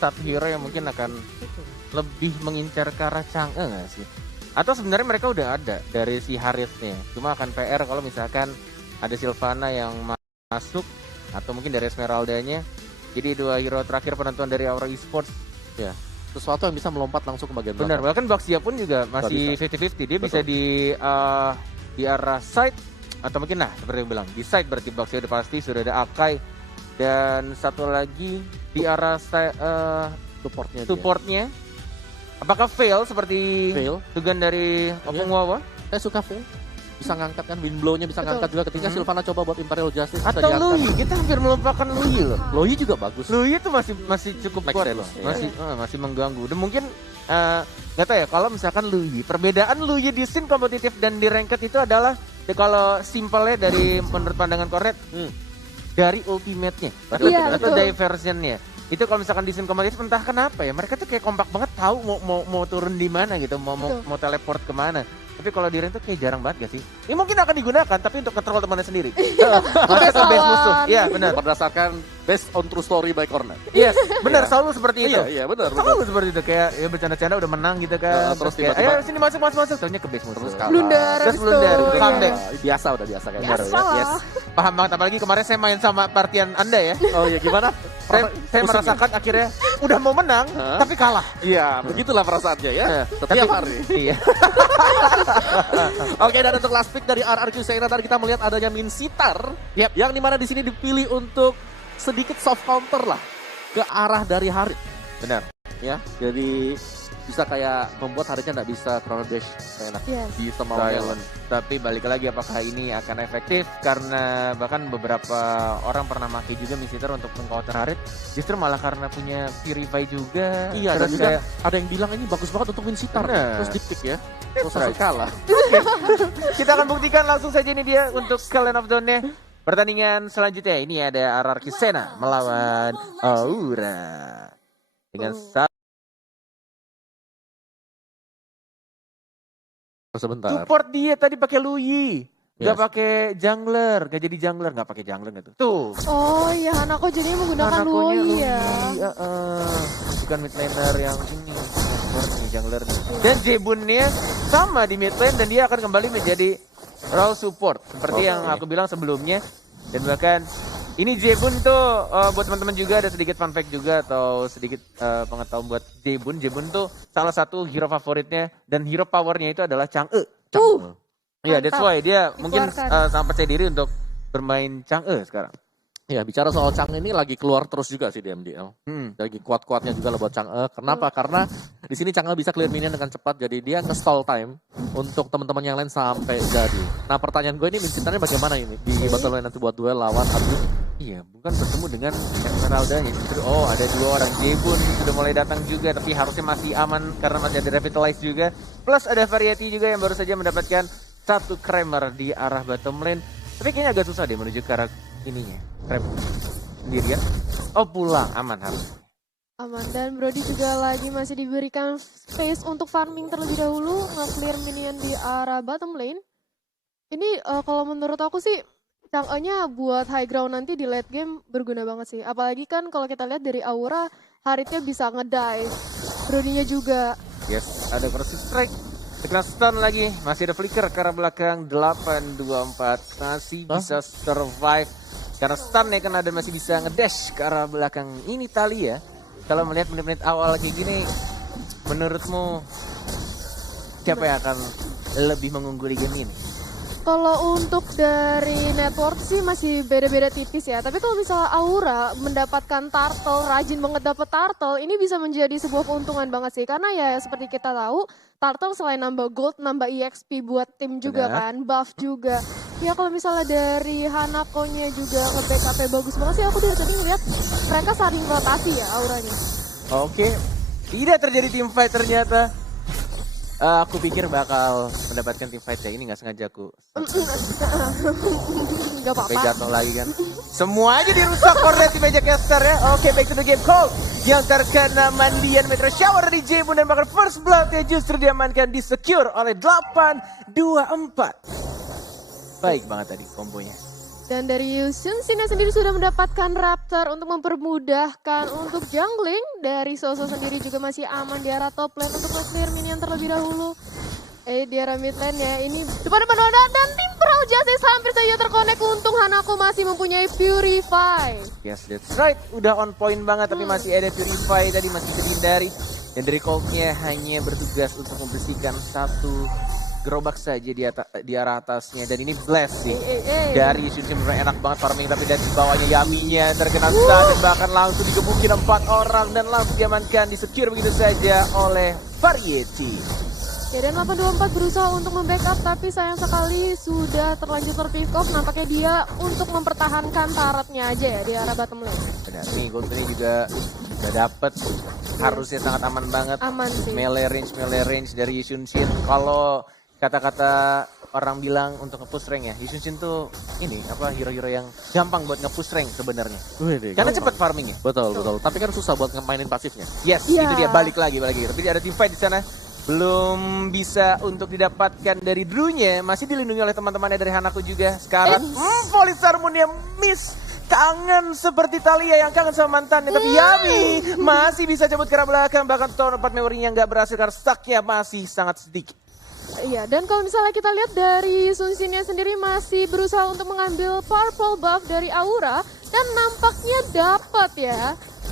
satu hero yang mungkin akan lebih mengincar ke arah Chang'e nggak sih? Atau sebenarnya mereka udah ada dari si Harithnya, cuma akan PR kalau misalkan ada Sylvana yang masuk atau mungkin dari Esmeralda-nya. Jadi 2 hero terakhir penentuan dari Aura Esports. Ya, sesuatu yang bisa melompat langsung ke bagian belakang. Benar, bahkan Baxia pun juga masih 50-50. Dia bisa di arah side atau mungkin seperti yang bilang di side, berarti Baxia udah pasti sudah ada Akai dan satu lagi di arah supportnya. Apakah fail seperti tugan dari Opung Wawa? Saya suka fail. Bisa ngangkat kan, Windblow-nya bisa ngangkat juga ketika Sylvana coba buat Imperial Justice. Atau Lui, kita hampir melupakan Lui loh. Lui juga bagus. Lui itu masih cukup kuat loh. Masih mengganggu. Dan mungkin nggak tahu ya, kalau misalkan Lui, perbedaan Lui di scene kompetitif dan di ranked itu adalah kalau simpelnya dari menurut pandangan Kornet dari ultimate-nya atau diversionnya. Itu kalau misalkan di scene kompetitif entah kenapa ya, mereka tuh kayak kompak banget tahu mau turun di mana gitu, mau teleport kemana. Tapi kalau di rank tuh kayak jarang banget gak sih? Ini mungkin akan digunakan tapi untuk kontrol temannya sendiri. Masuk ke base musuh. Iya benar. Berdasarkan based on true story by Kornet. Yes, benar, selalu seperti itu. Iya benar. Selalu seperti itu, kayak ya bercanda-canda udah menang gitu kan. Terus kayak, tiba-tiba ayo sini masuk. Taunya ke base musuh. Terus blunder. Comeback. Biasa udah biasa kayak Biasa gitu. lah. Paham banget, apalagi kemarin saya main sama partian Anda ya. Oh iya, gimana? Saya merasakan akhirnya udah mau menang tapi kalah. Iya, begitulah perasaannya ya. Setiap hari. Iya. Oke, dan untuk last pick dari RRQ Seira tadi kita melihat adanya Min Sitar, yang dimana di sini dipilih untuk sedikit soft counter lah ke arah dari Harith. Benar. Ya, jadi bisa kayak membuat Harithnya nggak bisa chrono dash enak di semaunya. Tapi balik lagi, apakah ini akan efektif? Karena bahkan beberapa orang pernah pakai juga Misitar untuk meng-counter Harith, justru malah karena punya Purify juga. Iya, dan juga ada yang bilang ini bagus banget untuk Min Sitar. Terus di pick ya. Terus langsung kalah. Kita akan buktikan langsung saja ini dia untuk Clan of Dawn-nya. Pertandingan selanjutnya ini ada RRQ Sena melawan Aura. Dengan sebentar. Support dia tadi pakai Lui. Gak pakai jungler, gak jadi jungler, gak pakai jungler gitu. Tuh. Oh iya, Hanako jadi menggunakan Lui ya. Bukan mid laner yang ini, jungler. Dan Jebunnya sama di mid lane dan dia akan kembali menjadi role support seperti yang aku bilang sebelumnya. Dan bahkan ini Jebun tuh buat teman-teman juga ada sedikit fun fact juga atau sedikit pengetahuan buat Jebun. Jebun tuh salah satu hero favoritnya dan hero powernya itu adalah Chang'e. Iya, that's why dia mungkin sangat percaya diri untuk bermain Chang'e sekarang. Ya, bicara soal Chang'e ini lagi keluar terus juga sih di MDL. Lagi kuat-kuatnya juga buat Chang'e. Kenapa? Karena di sini Chang'e bisa clear minion dengan cepat, jadi dia nge-stall time untuk teman-teman yang lain sampai jadi. Nah, pertanyaan gue ini Mincintannya bagaimana ini di battle line nanti buat duel lawan Abdul? Iya, bukan bertemu dengan Esmeralda-nya. Justru ada 2 orang. Jebun sudah mulai datang juga, tapi harusnya masih aman karena masih ada Revitalize juga. Plus ada Variety juga yang baru saja mendapatkan 1 Kramer di arah bottom lane. Tapi kayaknya agak susah deh menuju ke arah ininya. Kramer sendirian. Oh, pulang, aman harus. Aman, dan Brody juga lagi masih diberikan space untuk farming terlebih dahulu, nge-clear minion di arah bottom lane. Ini kalau menurut aku sih Chang'e-nya buat high ground nanti di late game berguna banget sih. Apalagi kan kalau kita lihat dari Aura, Harithnya bisa ngedive, Brody-nya juga. Yes, ada cross strike. Kena stun lagi, masih ada flicker ke arah belakang 8-2-4. Masih bisa survive. Karena stun ya kena dan masih bisa ngedash ke arah belakang. Ini Talia. Kalau melihat menit-menit awal kayak gini, menurutmu siapa yang akan lebih mengungguli game ini? Kalau untuk dari network sih masih beda-beda tipis ya. Tapi kalau misalnya Aura mendapatkan turtle, rajin banget dapet turtle, ini bisa menjadi sebuah keuntungan banget sih. Karena ya seperti kita tahu, turtle selain nambah gold, nambah EXP buat tim juga kan, buff juga. Ya kalau misalnya dari Hanako-nya juga nge-backupnya bagus banget sih. Aku dari tadi ngeliat mereka saling rotasi ya auranya. Oke, tidak terjadi team fight ternyata. Aku pikir bakal mendapatkan team fight ya, ini gak sengaja aku. Gak apa-apa. Sampai jatuh lagi kan. Semua aja dirusak Kornet di meja caster ya. Oke, back to the game call. Yang terkena mandian Metro Shower dari Jebun dan bahkan first blood ya justru diamankan, di secure oleh 8-2-4. Baik banget tadi kombonya. Dan dari Yusun, Sina sendiri sudah mendapatkan Raptor untuk mempermudahkan untuk jungling. Dari Soso sendiri juga masih aman di arah top lane untuk nge-clear minion terlebih dahulu. Di arah mid lane ya, ini depan-depan Oda dan tim Pearl Justice hampir saja terkonek. Untung Hanako masih mempunyai Purify. Yes, that's right. Udah on point banget tapi masih ada Purify tadi masih dihindari. Dan dari Colt-nya hanya bertugas untuk membersihkan satu gerobak saja di arah atasnya. Dan ini blast sih. Dari Yusun enak banget farming tapi dari bawahnya Yaminya terkena stun dan bahkan langsung digebukin 4 orang dan langsung diamankan, di-secure begitu saja oleh Variety. Ya, dan 824 berusaha untuk membackup tapi sayang sekali sudah terlanjur terpick off. Nampaknya dia untuk mempertahankan turretnya aja ya di arah bottom lane. Benar, nih gold ini juga udah dapet. Harusnya sangat aman banget. Aman sih. Melee range dari Yusun Shin. Kalau kata-kata orang bilang untuk nge-push rank ya, Yusun Shin tuh ini apa hero-hero yang gampang buat nge-push rank sebenarnya. Karena cepet farmingnya. Betul. Tapi kan susah buat ngemainin pasifnya. Yes, itu dia balik lagi. Tapi ada team fight di sana. Belum bisa untuk didapatkan dari Drew-nya. Masih dilindungi oleh teman-temannya dari Hanako juga. Sekarang Polisarmun yang miss. Kangen seperti Talia yang kangen sama mantannya. Tapi Yami masih bisa cabut ke arah belakang. Bahkan tahun 4 memorinya nggak berhasil karena stuck-nya masih sangat sedikit. Iya, dan kalau misalnya kita lihat dari Sun Shin-nya sendiri masih berusaha untuk mengambil purple buff dari Aura. Dan nampaknya dapat ya.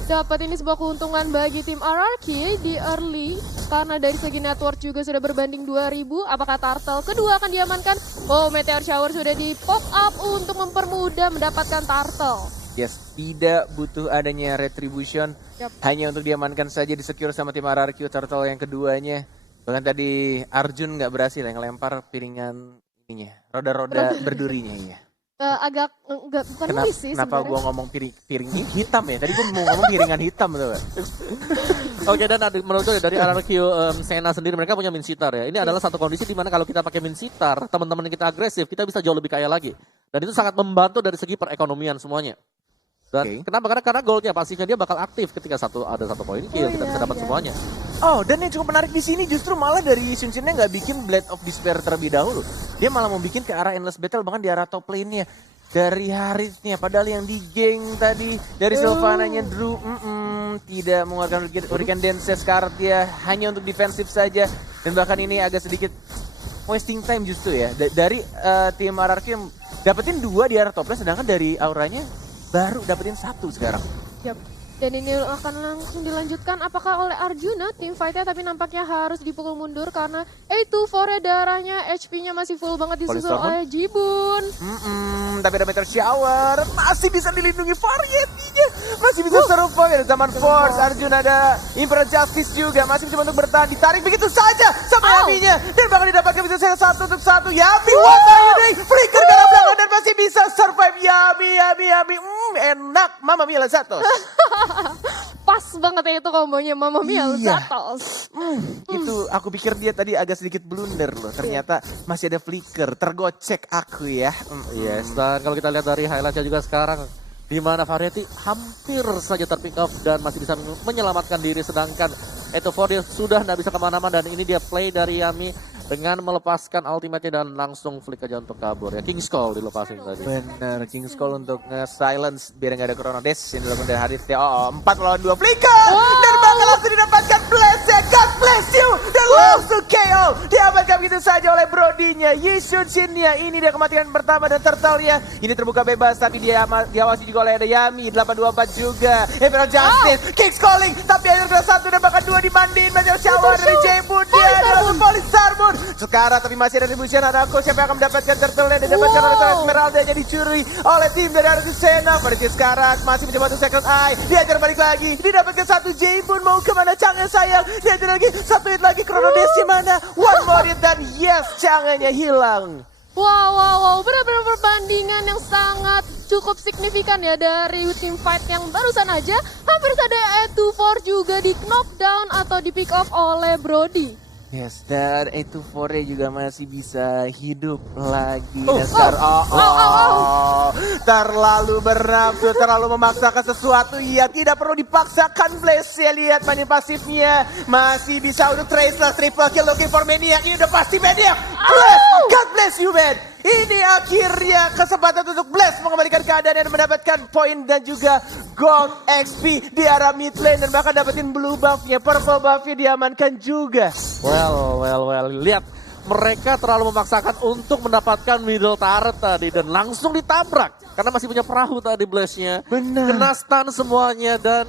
Dapat ini sebuah keuntungan bagi tim RRQ di early. Karena dari segi network juga sudah berbanding 2000. Apakah Turtle kedua akan diamankan? Oh, Meteor Shower sudah di pop up untuk mempermudah mendapatkan Turtle. Yes, tidak butuh adanya retribution. Hanya untuk diamankan saja, di secure sama tim RRQ Turtle yang keduanya. Bahkan tadi Arjun nggak berhasil yang ngelempar piringan ininya. Roda-roda berdurinya ya. Agak enggak bukan miss sih Kenapa sebenarnya. gue ngomong piring hitam ya? Tadi gue mau ngomong piringan hitam tuh. Oke, dan menurut gue dari RRQ Sena sendiri mereka punya Minsitar ya. Ini adalah satu kondisi di mana kalau kita pakai Minsitar, teman-teman kita agresif, kita bisa jauh lebih kaya lagi. Dan itu sangat membantu dari segi perekonomian semuanya. Dan kenapa? Karena goldnya pasifnya dia bakal aktif ketika ada satu poin kill, kita bisa dapat semuanya. Oh, dan yang cukup menarik di sini justru malah dari Yusun Shin-nya nggak bikin Blade of Despair terlebih dahulu. Dia malah mau bikin ke arah Endless Battle, bahkan di arah top lane-nya. Dari Harith-nya, padahal yang di geng tadi, dari Sylvana-nya Drew, tidak mengeluarkan Hurricane Dance card dia, hanya untuk defensif saja. Dan bahkan ini agak sedikit wasting time justru ya. Dari tim RRQ yang dapetin 2 di arah top lane, sedangkan dari Auranya baru dapetin 1 sekarang. Yap. Dan ini akan langsung dilanjutkan apakah oleh Arjuna tim fight-nya, tapi nampaknya harus dipukul mundur karena A24 darahnya HP-nya masih full banget disusul oleh Jibun. Tapi ada Meteor Shower masih bisa dilindungi Variety-nya, masih bisa survive zaman Force. Arjuna ada Imperial Justice juga masih mencoba untuk bertahan, ditarik begitu saja sama Yami-nya dan bahkan didapatkan bisa saya 1 untuk 1. Yami, what are you doing? Flicker ke arah belakang dan masih bisa survive. Yami, enak. Mama Mia Lazatos. Pas banget ya itu kombonya Mama Mia Zatos. Itu aku pikir dia tadi agak sedikit blunder loh. Ternyata masih ada flicker, tergocek aku ya. Yes, dan kalau kita lihat dari highlightnya juga sekarang, di mana Variety hampir saja terpick up dan masih bisa menyelamatkan diri, sedangkan A24 dia sudah tidak bisa kemana-mana. Dan ini dia play dari Yami dengan melepaskan ultimate-nya dan langsung flick aja untuk kabur ya. King's Call dilepasin tadi. Bener, King's Call untuk nge-silence biar nggak ada Chrono Dash yang dilakukan dari Harith. 4 lawan 2 flicker dan bakal langsung didapatkan blast ya. God bless you dan langsung KO diamankan begitu saja oleh Brody-nya. Yusun Shin-nya ini dia kematian pertama dan Turtle-nya ini terbuka bebas tapi dia diawasi juga oleh ada Yami. 824 juga Imperial Justice King's Calling tapi akhirnya kena 1 dan bahkan 2 dimandiin. Meteor Shower dari Jebun dia adalah Polisarmun sekarang, tapi masih ada retribution. Hanako siapa yang akan mendapatkan turtle-nya dan dapatkan oleh Esmeralda yang dicuri oleh tim dari RRQ Sena. Variety sekarang masih mencoba untuk second eye, diajar balik lagi, didapatkan 1 Jebun. Mau kemana Chang'e sayang, diajar lagi 1 hit lagi. Chrono Dash di mana? One more hit dan yes, Chang'e-nya hilang. Wow, benar-benar perbandingan yang sangat cukup signifikan ya dari tim fight yang barusan aja. Hampir saja A24 juga di knockdown atau di pick off oleh Brody. Yes, dan A24 juga masih bisa hidup lagi. Terlalu bernafsu, terlalu memaksakan sesuatu. Ya, tidak perlu dipaksakan. Blaze ya, lihat mainin pasifnya. Masih bisa untuk Traceless triple kill looking for Maniac. Ini udah pasti Maniac. God bless you, man. Ini akhirnya kesempatan untuk Blast mengembalikan keadaan dan mendapatkan poin dan juga gold XP di arah mid lane. Dan bahkan dapetin blue buff-nya, purple buff-nya diamankan juga. Well. Lihat, mereka terlalu memaksakan untuk mendapatkan middle turret tadi. Dan langsung ditabrak. Karena masih punya perahu tadi Blast-nya. Benar. Kena stun semuanya. Dan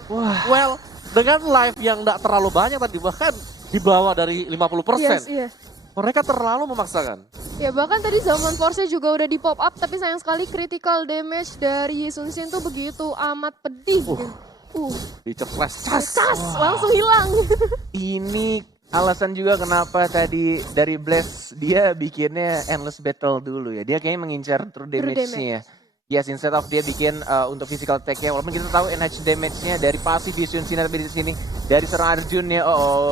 dengan life yang gak terlalu banyak tadi. Bahkan di bawah dari 50%. Yes, iya. Mereka terlalu memaksakan. Ya bahkan tadi Zaman Force juga udah di pop up, tapi sayang sekali critical damage dari Sun Shin tuh begitu amat pedih. Diceples. Langsung hilang. Ini alasan juga kenapa tadi dari Blast dia bikinnya endless battle dulu ya. Dia kayaknya mengincar true damage-nya. Yes, instead of dia bikin untuk physical attack-nya, walaupun kita tahu NH damage-nya dari pasif di Sun Shin, tapi di sini dari serang Arjun-nya,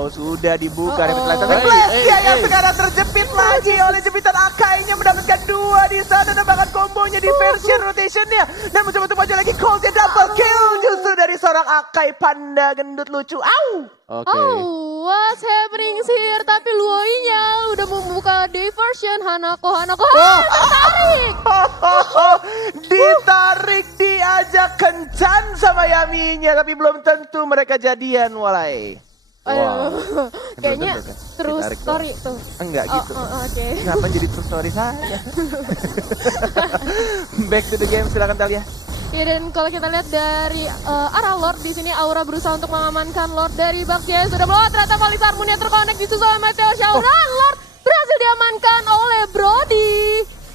sudah dibuka. Tapi Blast yang sekarang terjepit lagi oleh jepitan Akai-nya, mendapatkan 2 di sana dan bahkan kombonya di version rotation-nya. Dan mencoba untuk maju lagi, Colt-nya double kill justru dari seorang Akai panda gendut lucu. What's happening here? Tapi Luoinya udah membuka diversion. Hanako. Tertarik. Ditarik, diajak kencan sama Yaminya, tapi belum tentu mereka jadian, walai. Aduh, kayaknya true story tuh. Enggak gitu. Oke. Kenapa jadi true story saya? Back to the game, silakan Talia. Ya, dan kalau kita lihat dari arah Lord di sini, Aura berusaha untuk mengamankan Lord dari Baxia yang sudah melewat. Ternyata Valis Harmonia terkonek disusul oleh Meteor Shower. Dan Lord berhasil diamankan oleh Brody.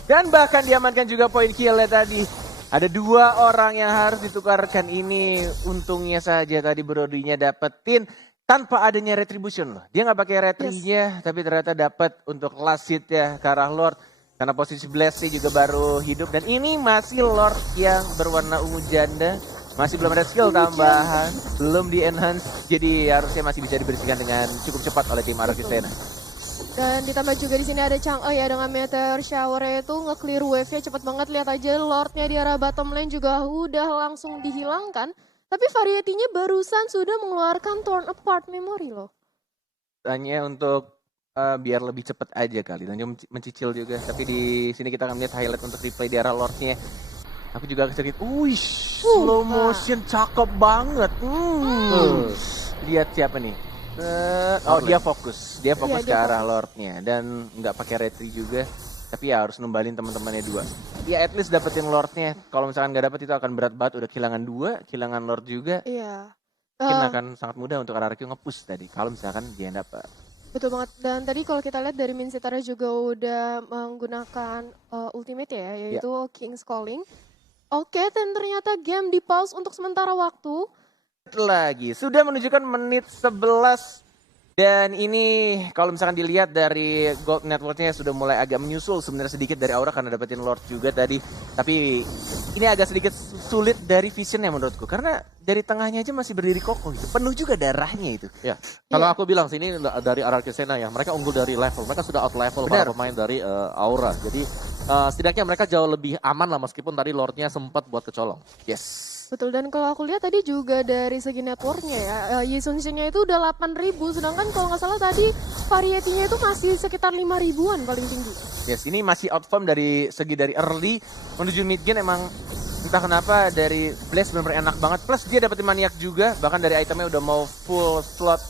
Dan bahkan diamankan juga poin kill-nya tadi. Ada 2 orang yang harus ditukarkan ini. Untungnya saja tadi Brody-nya dapetin tanpa adanya retribution loh. Dia nggak pakai retri-nya, tapi ternyata dapat untuk last hit ya ke arah Lord. Karena posisi Blast juga baru hidup. Dan ini masih Lord yang berwarna ungu janda. Masih belum ada skill tambahan. Belum di enhance. Jadi harusnya masih bisa dibersihkan dengan cukup cepat oleh tim Arokisena. Dan ditambah juga di sini ada Chang'e ya dengan Meteor Shower itu nge-clear wave-nya cepet banget. Lihat aja Lord-nya di arah bottom lane juga udah langsung dihilangkan. Tapi Variety-nya barusan sudah mengeluarkan Torn Apart Memory loh. Hanya untuk biar lebih cepat aja kali. Dan dia mencicil juga. Tapi di sini kita akan melihat highlight untuk replay di arah Lord-nya. Aku juga sedikit, slow motion cakep banget. Lihat siapa nih. Dia fokus ke arah Lord-nya dan nggak pakai retri juga, tapi ya harus numbalin teman-temannya 2. Ya at least dapetin Lord-nya. Kalau misalkan nggak dapet itu akan berat banget. Udah kehilangan 2, kehilangan Lord juga. Iya. Mungkin akan sangat mudah untuk RRQ nge-push tadi. Kalau misalkan dia dapat. Betul banget. Dan tadi kalau kita lihat dari Min Sitara juga udah menggunakan ultimate ya, yaitu King's Calling. Oke, dan ternyata game di pause untuk sementara waktu. Lagi sudah menunjukkan menit 11 dan ini kalau misalkan dilihat dari gold networknya sudah mulai agak menyusul sebenarnya sedikit dari Aura karena dapetin Lord juga tadi, tapi ini agak sedikit sulit dari visionnya menurutku karena dari tengahnya aja masih berdiri kokoh gitu, penuh juga darahnya itu. Ya, kalau aku bilang sini dari Arokisena ya, mereka unggul dari level, mereka sudah out level para pemain dari Aura, jadi setidaknya mereka jauh lebih aman lah meskipun tadi Lordnya sempat buat kecolong. Yes. Betul, dan kalau aku lihat tadi juga dari segi networknya ya, Yisun Shin-nya itu udah 8.000, sedangkan kalau nggak salah tadi Variety-nya itu masih sekitar 5.000-an paling tinggi. Yes, ini masih outform dari segi dari early menuju mid game emang entah kenapa dari Blast benar-benar enak banget, plus dia dapetin maniak juga, bahkan dari itemnya udah mau full slot.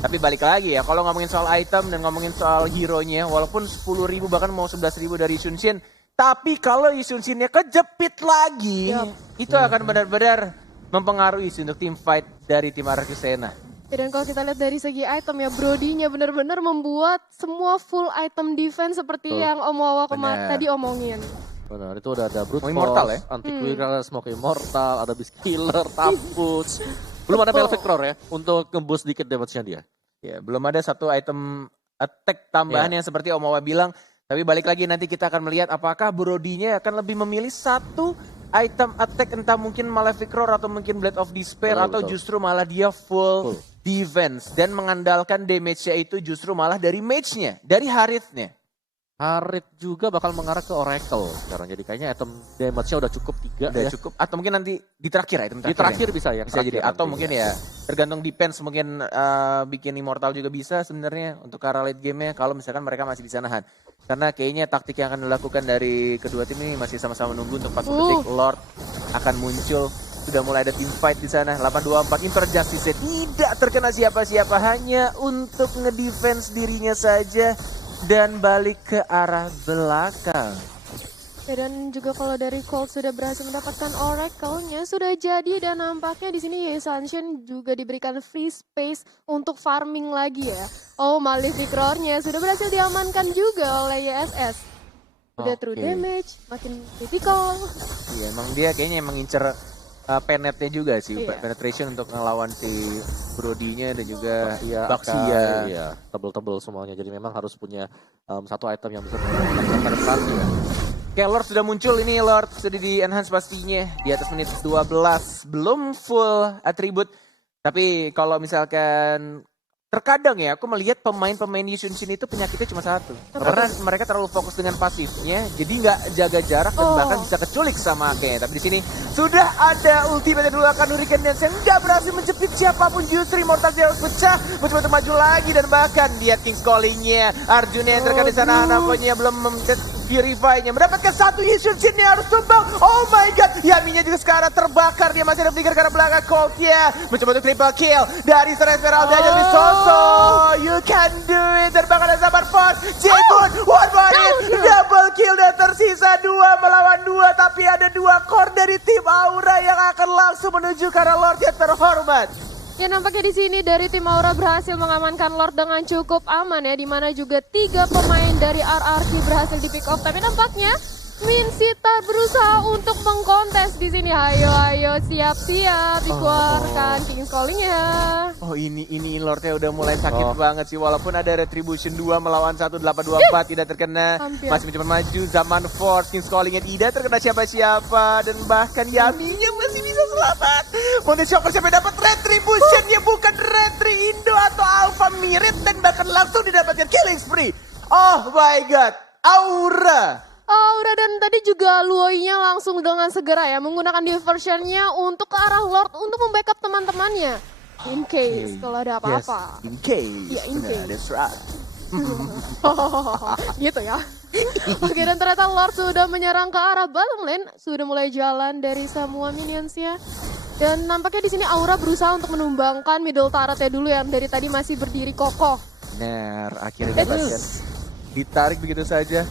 Tapi balik lagi ya, kalau ngomongin soal item dan ngomongin soal hero-nya, walaupun 10.000 bahkan mau 11.000 dari Yisun Shin, tapi kalau Yisun Shin-nya kejepit lagi, itu akan benar-benar mempengaruhi untuk tim fight dari tim Arokisena. Ya, dan kalau kita lihat dari segi item ya, Brody-nya benar-benar membuat semua full item defense seperti yang Om Wawa tadi omongin. Benar, itu udah ada Brute Immortal Force, Antiquirus, Smoke Immortal, ada Beast Killer, Taputs. Belum ada Velvector ya untuk nge-boost dikit damage-nya dia. Ya, belum ada satu item attack tambahan yang seperti Om Wawa bilang. Tapi balik lagi nanti kita akan melihat apakah Brody-nya akan lebih memilih satu item attack, entah mungkin Malefic Roar atau mungkin Blade of Despair, atau justru malah dia full defense dan mengandalkan damage-nya itu justru malah dari mage-nya, dari Harith-nya. Harith juga bakal mengarah ke Oracle sekarang, jadi kayaknya item damage-nya udah cukup 3 udah cukup, atau mungkin nanti di terakhir item di terakhir bisa ya, bisa jadi, atau mungkin ya tergantung defense, mungkin bikin Immortal juga bisa sebenarnya untuk ke arah late game-nya kalau misalkan mereka masih bisa nahan. Karena kayaknya taktik yang akan dilakukan dari kedua tim ini masih sama-sama menunggu untuk 40 detik. Lord akan muncul. Sudah mulai ada team fight di sana. 824 Interjustice tidak terkena siapa-siapa, hanya untuk ngedefense dirinya saja dan balik ke arah belakang. Ya, dan juga kalau dari Colt sudah berhasil mendapatkan Oracle-nya sudah jadi, dan nampaknya di sini Sunshine juga diberikan free space untuk farming lagi ya. Oh, Malefic Roar-nya sudah berhasil diamankan juga oleh YSS. Udah true damage, makin critical. Iya, emang dia kayaknya emang ngincer penetnya juga sih, penetration untuk ngelawan si Brody-nya dan juga Baxia. Iya, tebel-tebel semuanya. Jadi memang harus punya satu item yang bisa melakukan penetrasi ya. Oke, Lord sudah muncul ini, Lord sudah di enhance pastinya di atas menit 12, belum full atribut. Tapi kalau misalkan terkadang ya aku melihat pemain-pemain Yunshin itu penyakitnya cuma satu. Karena mereka terlalu fokus dengan pasifnya, jadi nggak jaga jarak dan bahkan bisa keculik sama Ake. Tapi di sini sudah ada ultimate yang dilakukan Hurricane Dance yang nggak berhasil menjepit siapapun, justru Immortal harus pecah, mencoba untuk maju lagi dan bahkan lihat King's Calling-nya. Arjuna yang terkena di sana, Hanakonya belum Purify-nya mendapatkan satu Yunshin yang harus tumbang. Oh my god, Yaminya juga sekarang terbakar, dia masih ada flicker ke arah belakang. Colt-nya mencoba untuk triple kill dari Esmeralda dari Soso. You can do it. Dan bahkan ada Sabar Force, J-Boon, one more hit, double kill dan tersisa 2 melawan 2. Tapi ada 2 core dari tim Aura yang akan langsung menuju ke arah Lord yang terhormat. Ya, nampaknya di sini dari tim Aura berhasil mengamankan Lord dengan cukup aman ya, di mana juga 3 pemain dari RRQ berhasil di pick off. Tapi nampaknya Minsita berusaha untuk mengkontes di sini. Ayo siap-siap dikeluarkan King's Calling-nya. Oh, ini Lordnya udah mulai sakit banget sih, walaupun ada Retribution 2 melawan 1 824 tidak terkena. Masih mencoba maju, Zaman Force, King's Calling-nya tidak terkena siapa-siapa dan bahkan Yaminya masih bisa selamat. Monte Shocker siapa yang dapat Retribution-nya, bukan Retri Indo atau Alpha Mirit, dan bahkan langsung didapatkan killing spree. Oh my god, Aura. Aura dan tadi juga Luoy-nya langsung dengan segera ya menggunakan diversion-nya untuk ke arah Lord untuk membackup teman-temannya. In case kalau ada apa-apa. Yes, in case. Ya, in case. That's right. Gitu ya. Oke, dan ternyata Lord sudah menyerang ke arah bottom lane, sudah mulai jalan dari semua minions-nya. Dan nampaknya di sini Aura berusaha untuk menumbangkan middle turret-nya dulu yang dari tadi masih berdiri kokoh. Benar, akhirnya dapatkan. Ditarik begitu saja.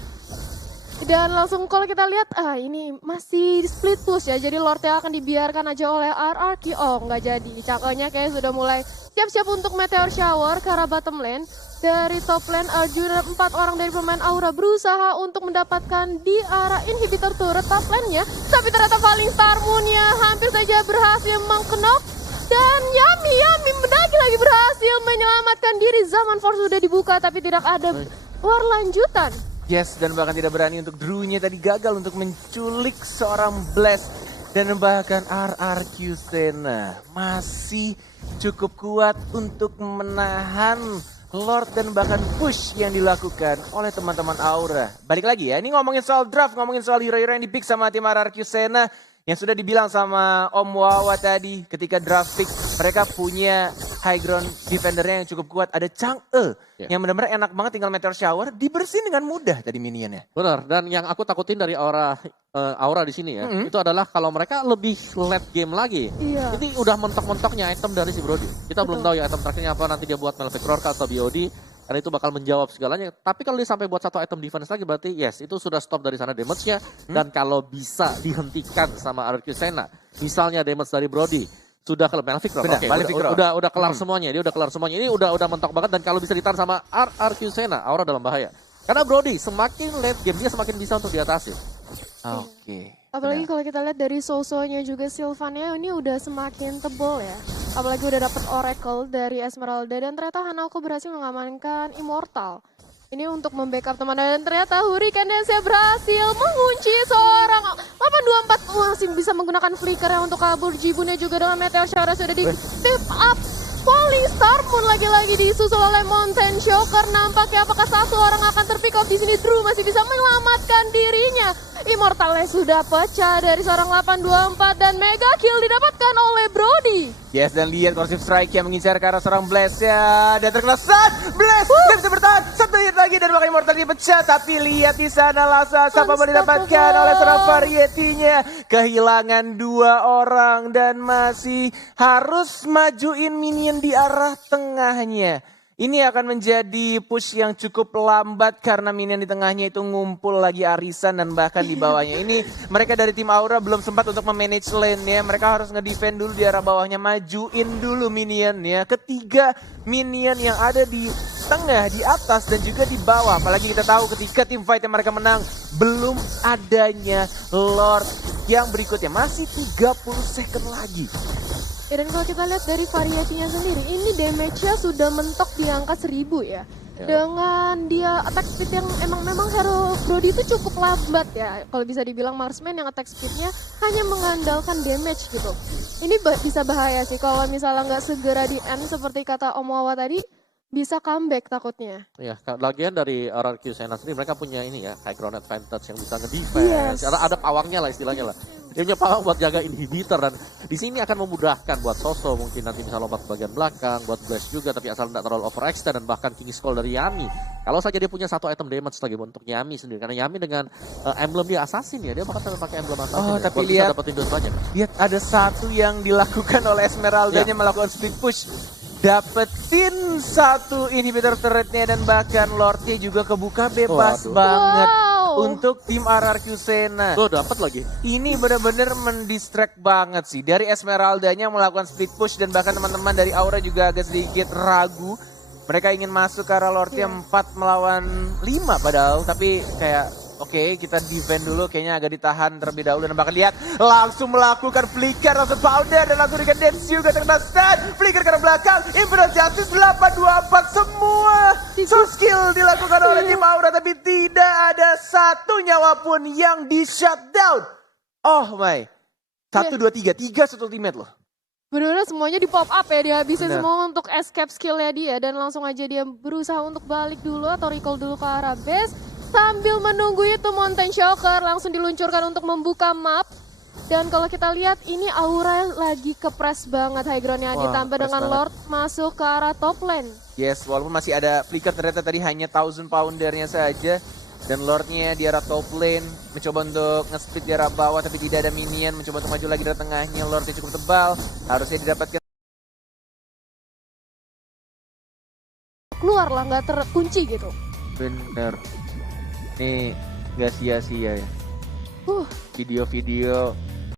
Dan langsung kalau kita lihat, ini masih split push ya. Jadi Lordnya akan dibiarkan aja oleh RRQ. Oh, nggak jadi. Cakanya kayak sudah mulai siap-siap untuk Meteor Shower ke arah bottom lane. Dari top lane, Arjuna 4 orang dari pemain Aura berusaha untuk mendapatkan di arah inhibitor turret top lane-nya. Tapi ternyata Falling Star Moon-nya hampir saja berhasil mengknok. Dan Yami lagi berhasil menyelamatkan diri. Zaman Force sudah dibuka tapi tidak ada war lanjutan. Yes, dan bahkan tidak berani untuk Drew-nya tadi gagal untuk menculik seorang Blast. Dan bahkan RRQ Sena masih cukup kuat untuk menahan Lord dan bahkan push yang dilakukan oleh teman-teman Aura. Balik lagi ya, ini ngomongin soal draft, ngomongin soal hero-hero yang dipick sama tim RRQ Sena. Yang sudah dibilang sama Om Wawa tadi ketika draft pick, mereka punya high ground defendernya yang cukup kuat. Ada Chang'e yang benar-benar enak banget, tinggal Meteor Shower dibersihin dengan mudah tadi minionnya. Benar, dan yang aku takutin dari Aura di sini ya, itu adalah kalau mereka lebih late game lagi. Iya. Ini udah mentok-mentoknya item dari si Brody. Kita belum tahu ya item terakhirnya apa, nanti dia buat Malefic Roar atau BOD. Karena itu bakal menjawab segalanya. Tapi kalau dia sampai buat satu item defense lagi, berarti yes, itu sudah stop dari sana damage-nya. Dan kalau bisa dihentikan sama RRQ Sena, misalnya damage dari Brody, sudah ke Malefic Roar. Oke, udah kelar semuanya. Dia udah kelar semuanya. Ini udah mentok banget, dan kalau bisa ditahan sama RRQ Sena, Aura dalam bahaya. Karena Brody semakin late game dia semakin bisa untuk diatasi. Oke. Apalagi kalau kita lihat dari Soso-nya juga Sylvan-nya ini udah semakin tebal ya. Apalagi udah dapet Oracle dari Esmeralda, dan ternyata Hanako berhasil mengamankan Immortal. Ini untuk membackup teman, dan ternyata Hurricane Dance berhasil mengunci seorang 824 masih bisa menggunakan flicker untuk kabur. Jibunnya juga dengan Meteor Shower sudah di tip up. Falling Star Namun lagi-lagi disusul oleh Mountain Shocker. Nampaknya apakah satu orang akan terpick off di sini? Drew masih bisa menyelamatkan dirinya. Immortalnya sudah pecah dari seorang 824 dan mega kill didapatkan oleh Brody. Yes, dan lihat Corsive Strike yang mengincar ke arah seorang Blaze ya. Dan terkena stun. Blaze tidak bisa bertahan. Satu hit lagi dan bahkan Immortal dipecah. Tapi lihat di sana Lasa siapa mau didapatkan oleh seorang Variety-nya. Kehilangan 2 orang dan masih harus majuin minion di arah tengahnya. Ini akan menjadi push yang cukup lambat karena minion di tengahnya itu ngumpul lagi Arisan dan bahkan di bawahnya. Ini mereka dari tim Aura belum sempat untuk memanage lane-nya. Mereka harus nge-defend dulu di arah bawahnya, majuin dulu minion-nya. Ketiga minion yang ada di tengah, di atas dan juga di bawah. Apalagi kita tahu ketika tim fight yang mereka menang belum adanya Lord yang berikutnya. Masih 30 second lagi. Ya, dan kalau kita lihat dari Variety-nya sendiri, ini damage-nya sudah mentok di angka 1000 ya. Dengan dia attack speed yang memang hero Brody itu cukup lambat ya. Kalau bisa dibilang marksman yang attack speed-nya hanya mengandalkan damage gitu. Ini bisa bahaya sih kalau misalnya nggak segera di end seperti kata Om Wawa tadi, bisa comeback takutnya. Iya, lagian dari RRQ Sena sendiri mereka punya ini ya, high ground advantage yang bisa nge-defense. Karena ada pawangnya lah istilahnya lah. Dia punya pawang buat jaga inhibitor dan di sini akan memudahkan buat Soso mungkin nanti bisa lompat ke bagian belakang, buat Blaze juga tapi asal tidak terlalu overextend dan bahkan King's Call dari Yami. Kalau saja dia punya satu item damage lagi untuk Yami sendiri karena Yami dengan emblem dia assassin ya, dia bakal sampai pakai emblem assassin. Oh, ya. tapi lihat dapetin duit banyak. Lihat ada satu yang dilakukan oleh Esmeralda-nya melakukan split push. Dapetin satu inhibitor turretnya dan bahkan Lordnya juga kebuka bebas banget untuk tim RRQ Sena. Tuh dapat lagi. Ini benar-benar mendistract banget sih. Dari Esmeralda-nya melakukan split push dan bahkan teman-teman dari Aura juga agak sedikit ragu. Mereka ingin masuk ke arah Lordnya 4 melawan 5 padahal. Tapi kayak oke, kita defend dulu, kayaknya agak ditahan terlebih dahulu. Dan bahkan lihat, langsung melakukan flicker, langsung powder, dan langsung dikasih dance juga terkena stun. Flicker ke arah belakang, Imperial Justice 824 semua. So skill dilakukan oleh tim Aura, tapi tidak ada satu nyawa pun yang di shutdown. Oh my, 1, 2, 3 satu ultimate loh. Benar-benar semuanya di pop up ya, dihabisin semua untuk escape skillnya dia. Dan langsung aja dia berusaha untuk balik dulu atau recall dulu ke arah base. Sambil menunggu itu Mountain Shocker langsung diluncurkan untuk membuka map. Dan kalau kita lihat ini Aura lagi kepres banget high ground-nya. Ditambah dengan Lord masuk ke arah top lane. Yes, walaupun masih ada flicker ternyata tadi hanya 1000 poundernya saja. Dan Lordnya di arah top lane mencoba untuk nge-split di arah bawah tapi tidak ada minion. Mencoba untuk maju lagi dari tengahnya, Lordnya cukup tebal. Harusnya didapatkan. Keluar lah, nggak terkunci gitu. Bener. Nih gak sia-sia ya. Video-video